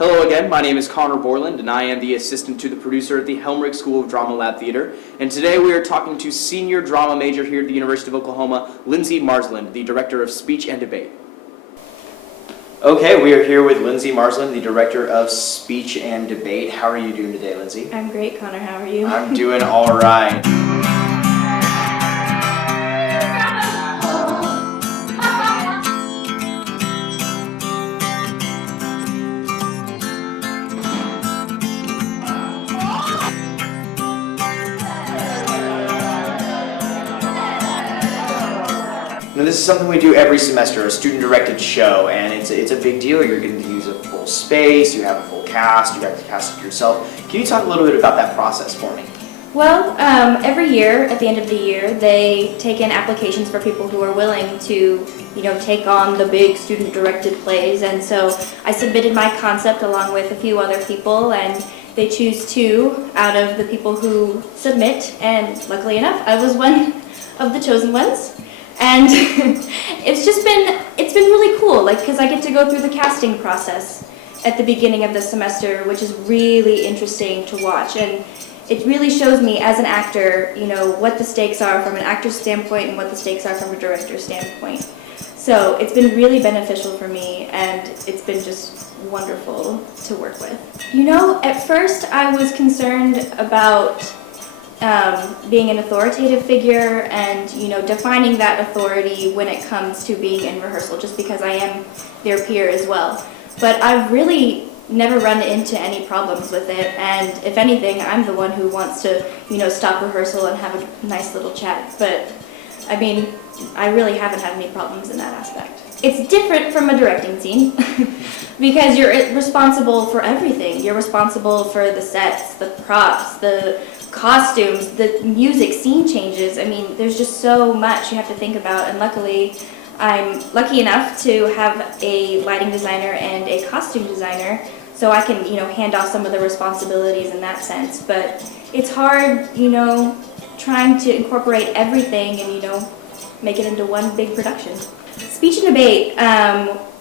Hello again, my name is Connor Borland, and I am the assistant to the producer at the Helmerich School of Drama Lab Theater. And today we are talking to senior drama major here at the University of Oklahoma, Lindsey Marsland, the director of Speech and Debate. Okay, we are here with Lindsey Marsland, the director of Speech and Debate. How are you doing today, Lindsey? I'm great, Connor. How are you? I'm doing all right. Now, this is something we do every semester, a student-directed show, and it's a big deal. You're going to use a full space, you have a full cast, you have to cast it yourself. Can you talk a little bit about that process for me? Well, every year, at the end of the year, they take in applications for people who are willing to, take on the big student-directed plays, and so I submitted my concept along with a few other people, and they choose 2 out of the people who submit, and luckily enough, I was one of the chosen ones. And it's been really cool, because I get to go through the casting process at the beginning of the semester, which is really interesting to watch. And it really shows me as an actor, what the stakes are from an actor's standpoint and what the stakes are from a director's standpoint. So it's been really beneficial for me, and it's been just wonderful to work with. At first I was concerned about being an authoritative figure and, defining that authority when it comes to being in rehearsal, just because I am their peer as well. But I've really never run into any problems with it, and if anything, I'm the one who wants to, stop rehearsal and have a nice little chat. But, I really haven't had any problems in that aspect. It's different from a directing scene because you're responsible for everything. You're responsible for the sets, the props, the costumes, the music, scene changes. There's just so much you have to think about, and luckily I'm lucky enough to have a lighting designer and a costume designer, so I can, hand off some of the responsibilities in that sense. But it's hard, trying to incorporate everything and, make it into one big production. Speech and debate,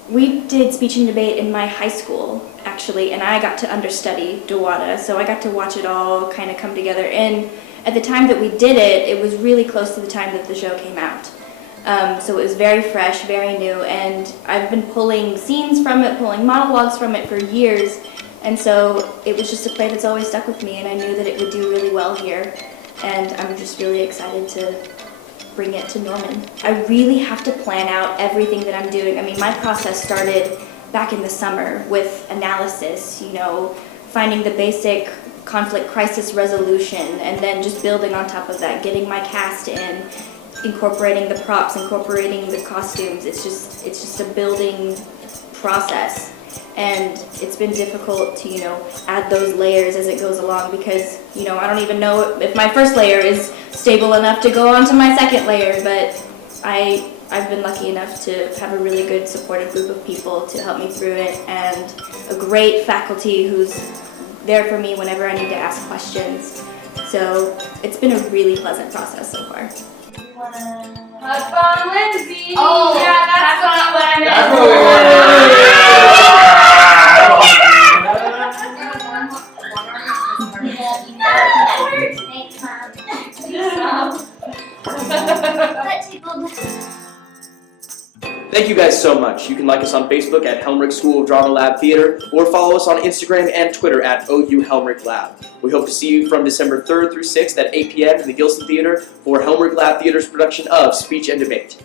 we did speech and debate in my high school, actually, and I got to understudy Dewada, so I got to watch it all kind of come together. And at the time that we did it, it was really close to the time that the show came out. So it was very fresh, very new, and I've been pulling scenes from it, pulling monologues from it for years, and so it was just a play that's always stuck with me, and I knew that it would do really well here, and I'm just really excited to bring it to Norman. I really have to plan out everything that I'm doing. My process started back in the summer with analysis, finding the basic conflict crisis resolution, and then just building on top of that, getting my cast in, incorporating the props, incorporating the costumes. It's just a building process, and it's been difficult to add those layers as it goes along, because I don't even know if my first layer is stable enough to go on to my second layer. But I've been lucky enough to have a really good supportive group of people to help me through it, and a great faculty who's there for me whenever I need to ask questions. So it's been a really pleasant process so far. Hug on Lindsey! Oh, yeah, that's what I meant. That's what we wanted. Thank you guys so much. You can like us on Facebook at Helmerich School of Drama Lab Theater, or follow us on Instagram and Twitter at OU Helmerich Lab. We hope to see you from December 3rd through 6th at 8 p.m. in the Gilson Theater for Helmerich Lab Theater's production of Speech and Debate.